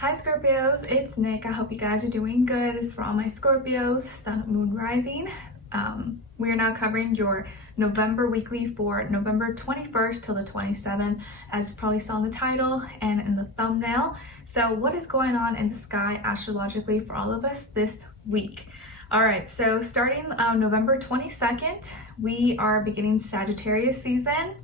Hi Scorpios, it's Nick. I hope you guys are doing good. This is for all my Scorpios, Sun, Moon, Rising. We are now covering your November weekly for November 21st till the 27th, as you probably saw in the title and in the thumbnail. So what is going on in the sky astrologically for all of us this week? All right, so starting November 22nd, we are beginning Sagittarius season.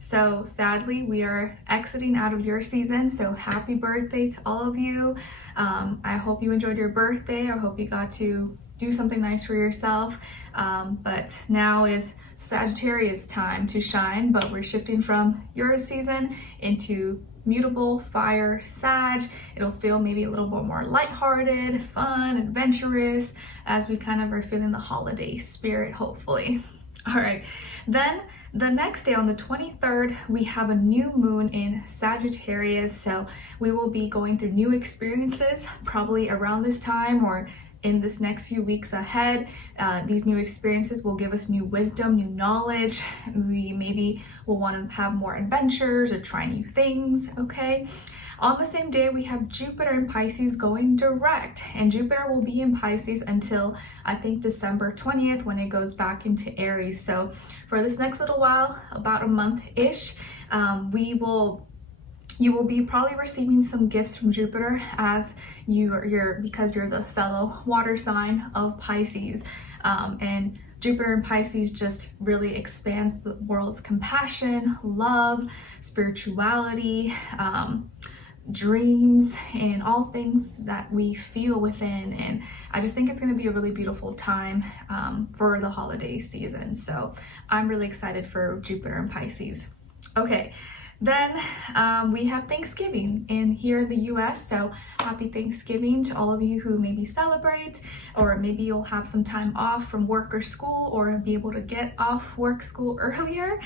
So sadly, we are exiting out of your season. So happy birthday to all of you. I hope you enjoyed your birthday. I hope you got to do something nice for yourself. But now is Sagittarius time to shine, but we're shifting from your season into mutable fire Sag. It'll feel maybe a little bit more lighthearted, fun, adventurous, as we kind of are feeling the holiday spirit, hopefully. All right, then the next day on the 23rd, we have a new moon in Sagittarius. So we will be going through new experiences probably around this time or in this next few weeks ahead. These new experiences will give us new wisdom, new knowledge. We maybe will want to have more adventures or try new things, okay? On the same day, we have Jupiter in Pisces going direct, and Jupiter will be in Pisces until I think December 20th when it goes back into Aries. So for this next little while, about a month-ish, you will be probably receiving some gifts from Jupiter as because you're the fellow water sign of Pisces. And Jupiter in Pisces just really expands the world's compassion, love, spirituality, dreams, and all things that we feel within. And I just think it's going to be a really beautiful time for the holiday season. So I'm really excited for Jupiter in Pisces. Okay. Then we have Thanksgiving here in the US, so happy Thanksgiving to all of you who maybe celebrate, or maybe you'll have some time off from work or school, or be able to get off work, school earlier.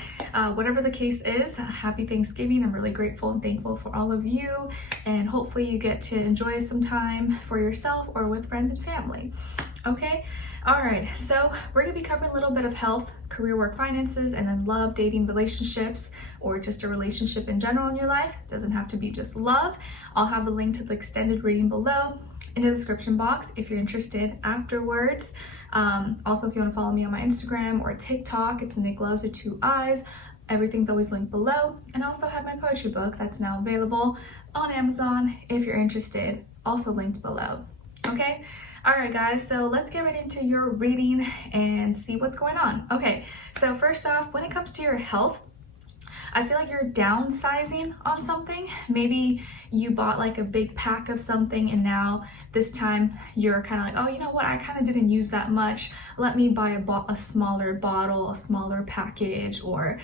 Whatever the case is, happy Thanksgiving. I'm really grateful and thankful for all of you, and hopefully you get to enjoy some time for yourself or with friends and family. Okay, all right, so we're gonna be covering a little bit of health, career, work, finances, and then love, dating, relationships, or just a relationship in general in your life. It doesn't have to be just love. I'll have a link to the extended reading below in the description box if you're interested afterwards. Also, if you want to follow me on my Instagram or TikTok, it's Nicloves with 2 eyes. Everything's always linked below. And I also have my poetry book that's now available on Amazon if you're interested, also linked below. Okay? All right, guys, so let's get right into your reading and see what's going on. Okay, so first off, when it comes to your health, I feel like you're downsizing on something. Maybe you bought like a big pack of something, and now this time you're kind of like, oh, you know what? I kind of didn't use that much. Let me buy a smaller bottle, a smaller package, or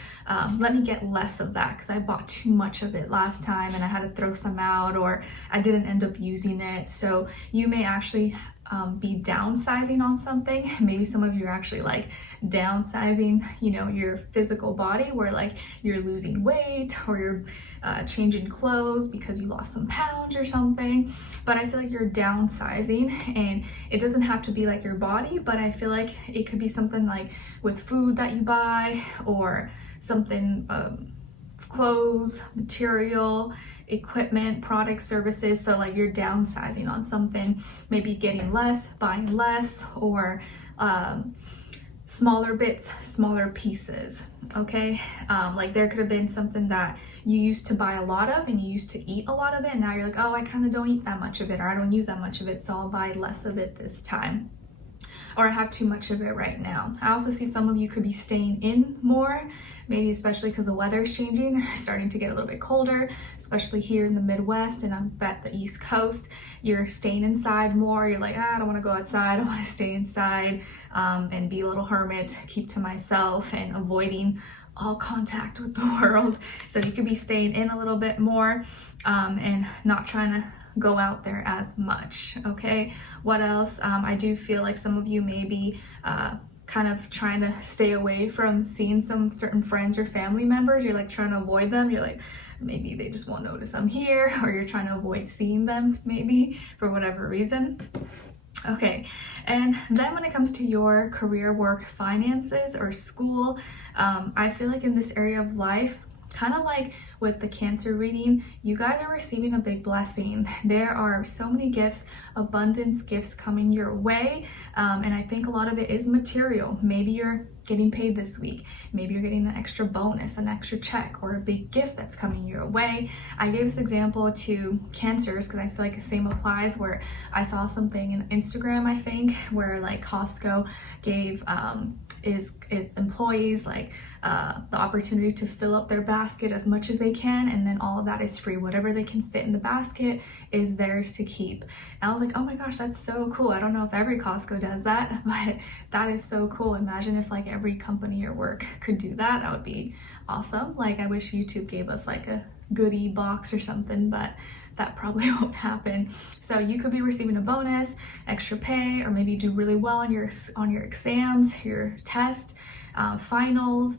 let me get less of that because I bought too much of it last time and I had to throw some out, or I didn't end up using it. So you may actually be downsizing on something. Maybe some of you are actually like downsizing, you know, your physical body, where like you're losing weight or you're changing clothes because you lost some pounds or something. But I feel like you're downsizing, and it doesn't have to be like your body, but I feel like it could be something like with food that you buy, or something, clothes, material, equipment, products, services. So like you're downsizing on something, maybe getting less, buying less, or smaller bits, smaller pieces. Okay, like there could have been something that you used to buy a lot of and you used to eat a lot of it, and now you're like, oh, I kind of don't eat that much of it, or I don't use that much of it, so I'll buy less of it this time, or I have too much of it right now. I also see some of you could be staying in more, maybe especially because the weather is changing, starting to get a little bit colder, especially here in the Midwest, and I bet the East Coast, you're staying inside more. You're like, I don't want to go outside, I want to stay inside and be a little hermit, keep to myself, and avoiding all contact with the world. So you could be staying in a little bit more and not trying to go out there as much. Okay, what else? I do feel like some of you may be kind of trying to stay away from seeing some certain friends or family members. You're like trying to avoid them. You're like, maybe they just won't notice I'm here, or you're trying to avoid seeing them maybe for whatever reason. Okay, and then when it comes to your career, work, finances, or school, I feel like in this area of life, kind of like with the Cancer reading, you guys are receiving a big blessing. There are so many gifts, abundance gifts coming your way, and I think a lot of it is material. Maybe you're getting paid this week. Maybe you're getting an extra bonus, an extra check, or a big gift that's coming your way. I gave this example to Cancers because I feel like the same applies, where I saw something in Instagram, I think, where like Costco gave its employees like the opportunity to fill up their basket as much as they can, and then all of that is free. Whatever they can fit in the basket is theirs to keep. And I was like, oh my gosh, that's so cool. I don't know if every Costco does that, but that is so cool. Imagine if like every company or work could do that. That would be awesome. Like, I wish YouTube gave us like a goodie box or something, but that probably won't happen. So you could be receiving a bonus, extra pay, or maybe do really well on your exams, your test, finals.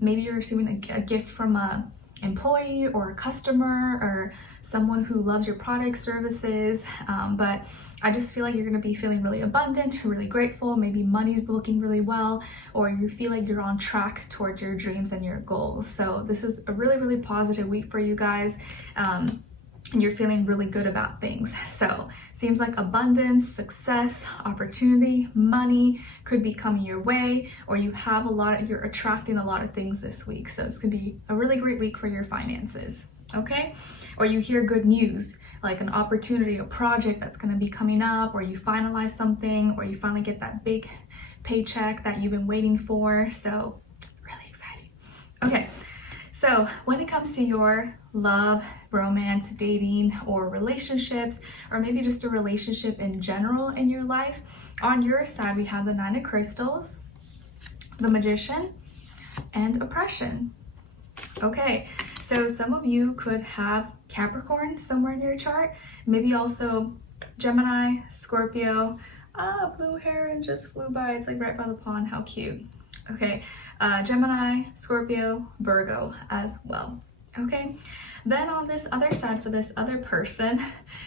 Maybe you're receiving a gift from a employee or a customer or someone who loves your product, services, but I just feel like you're going to be feeling really abundant, really grateful. Maybe money's looking really well, or you feel like you're on track towards your dreams and your goals. So this is a really, really positive week for you guys. And you're feeling really good about things. So seems like abundance, success, opportunity, money could be coming your way, or you're attracting a lot of things this week. So this could be a really great week for your finances. Okay? Or you hear good news, like an opportunity, a project that's going to be coming up, or you finalize something, or you finally get that big paycheck that you've been waiting for. So really exciting. Okay. So when it comes to your love, romance, dating, or relationships, or maybe just a relationship in general in your life, on your side, we have the Nine of Crystals, the Magician, and Oppression. Okay, so some of you could have Capricorn somewhere in your chart, maybe also Gemini, Scorpio. Blue heron just flew by. It's like right by the pond. How cute. Okay, Gemini, Scorpio, Virgo as well. Okay, then on this other side, for this other person,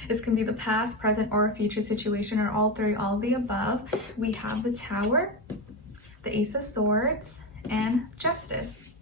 it's gonna be the past, present, or future situation, or all three, all of the above. We have the Tower, the Ace of Swords, and Justice.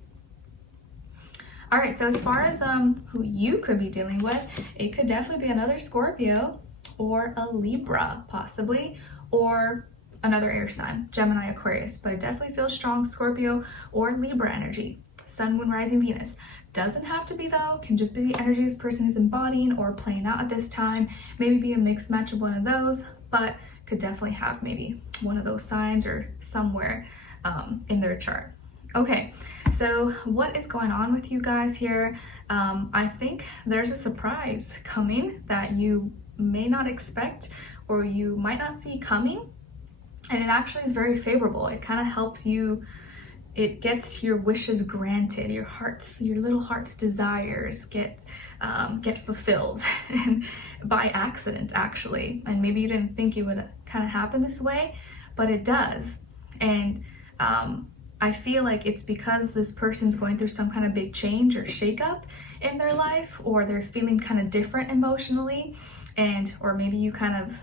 All right, so as far as who you could be dealing with, it could definitely be another Scorpio or a Libra, possibly, or another air sign, Gemini, Aquarius, but it definitely feels strong Scorpio or Libra energy. Sun, Moon, Rising, Venus. Doesn't have to be though, can just be the energy this person is embodying or playing out at this time. Maybe be a mixed match of one of those, but could definitely have maybe one of those signs or somewhere in their chart. Okay, so what is going on with you guys here? I think there's a surprise coming that you may not expect or you might not see coming. And it actually is very favorable. It kind of helps you, it gets your wishes granted, your little heart's desires get fulfilled by accident, actually. And maybe you didn't think it would kind of happen this way, but it does. And I feel like it's because this person's going through some kind of big change or shakeup in their life, or they're feeling kind of different emotionally, or maybe you kind of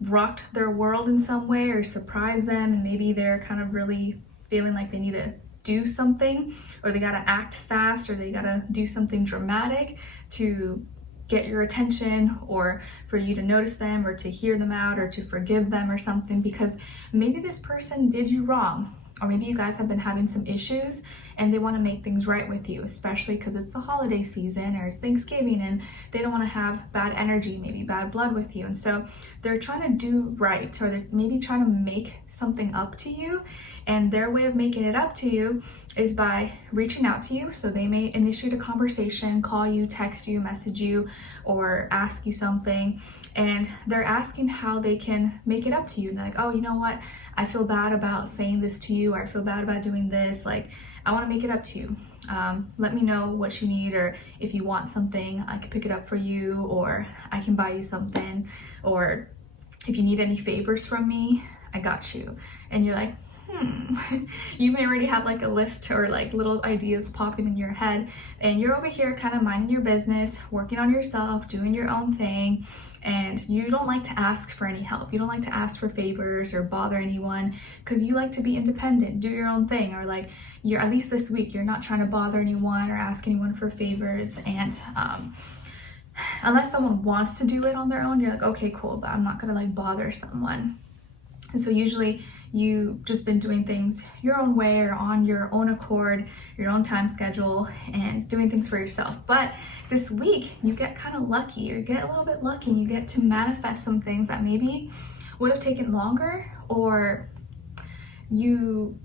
rocked their world in some way or surprised them, and maybe they're kind of really feeling like they need to do something, or they gotta act fast, or they gotta do something dramatic to get your attention, or for you to notice them, or to hear them out, or to forgive them or something, because maybe this person did you wrong, or maybe you guys have been having some issues and they want to make things right with you, especially because it's the holiday season or it's Thanksgiving, and they don't want to have bad energy, maybe bad blood with you. And so they're trying to do right, or they're maybe trying to make something up to you. And their way of making it up to you is by reaching out to you. So they may initiate a conversation, call you, text you, message you, or ask you something. And they're asking how they can make it up to you. And they're like, oh, you know what? I feel bad about saying this to you, or I feel bad about doing this. Like, I want to make it up to you. Let me know what you need, or if you want something, I can pick it up for you, or I can buy you something, or if you need any favors from me, I got you. And you're like, You may already have like a list or like little ideas popping in your head, and you're over here kind of minding your business, working on yourself, doing your own thing, and you don't like to ask for any help. You don't like to ask for favors or bother anyone because you like to be independent, do your own thing, or like you're, at least this week, you're not trying to bother anyone or ask anyone for favors. And unless someone wants to do it on their own, you're like, okay, cool, but I'm not gonna like bother someone. And so usually you've just been doing things your own way or on your own accord, your own time schedule, and doing things for yourself. But this week you get kind of lucky, or you get a little bit lucky, and you get to manifest some things that maybe would have taken longer, or you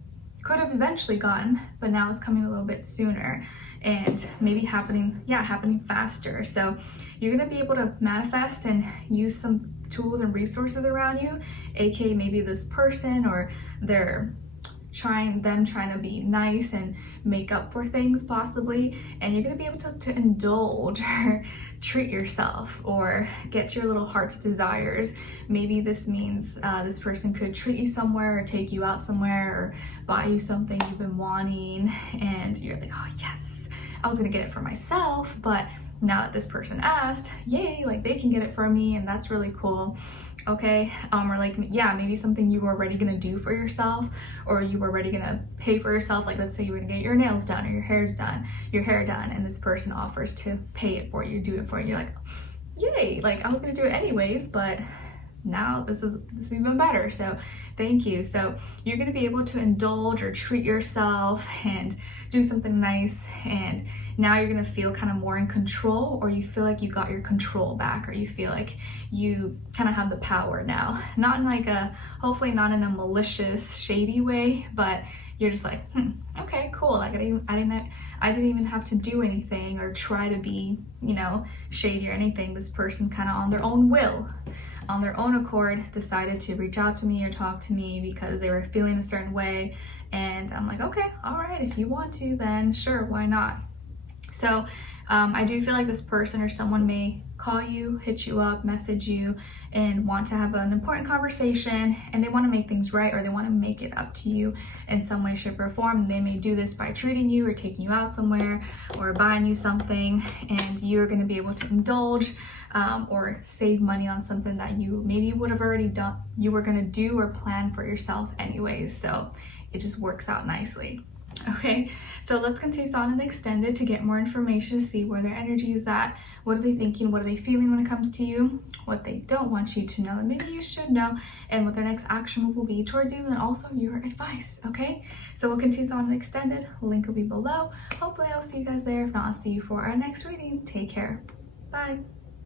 could have eventually gotten, but now it's coming a little bit sooner and maybe happening faster. So you're gonna be able to manifest and use some tools and resources around you, aka maybe this person, or they're trying to be nice and make up for things possibly, and you're gonna be able to indulge or treat yourself or get your little heart's desires. Maybe this means this person could treat you somewhere or take you out somewhere or buy you something you've been wanting, and you're like, oh yes, I was gonna get it for myself, but now that this person asked, yay, like they can get it from me, and that's really cool. Okay, or like, yeah, maybe something you were already gonna do for yourself, or you were already gonna pay for yourself. Like, let's say you were gonna get your nails done or your hair done, and this person offers to pay it for you, do it for you. You're like, yay, like I was gonna do it anyways, but now this is even better, so thank you. So you're gonna be able to indulge or treat yourself and do something nice, and now you're gonna feel kind of more in control, or you feel like you got your control back, or you feel like you kind of have the power now. Not in like hopefully not in a malicious, shady way, but you're just like, okay, cool. Like I didn't even have to do anything or try to be, shady or anything. This person kind of on their own will, on their own accord, decided to reach out to me or talk to me because they were feeling a certain way. And I'm like, okay, all right, if you want to, then sure, why not? So I do feel like this person or someone may call you, hit you up, message you, and want to have an important conversation, and they want to make things right, or they want to make it up to you in some way, shape, or form. They may do this by treating you or taking you out somewhere or buying you something, and you're going to be able to indulge or save money on something that you maybe would have already done, you were going to do or plan for yourself anyways. So it just works out nicely. Okay, so let's continue on and extend it to get more information, to see where their energy is at, what are they thinking, what are they feeling when it comes to you, what they don't want you to know that maybe you should know, and what their next action move will be towards you, and also your advice. Okay, so we'll continue on and extend it. Link will be below. Hopefully I'll see you guys there. If not, I'll see you for our next reading. Take care. Bye.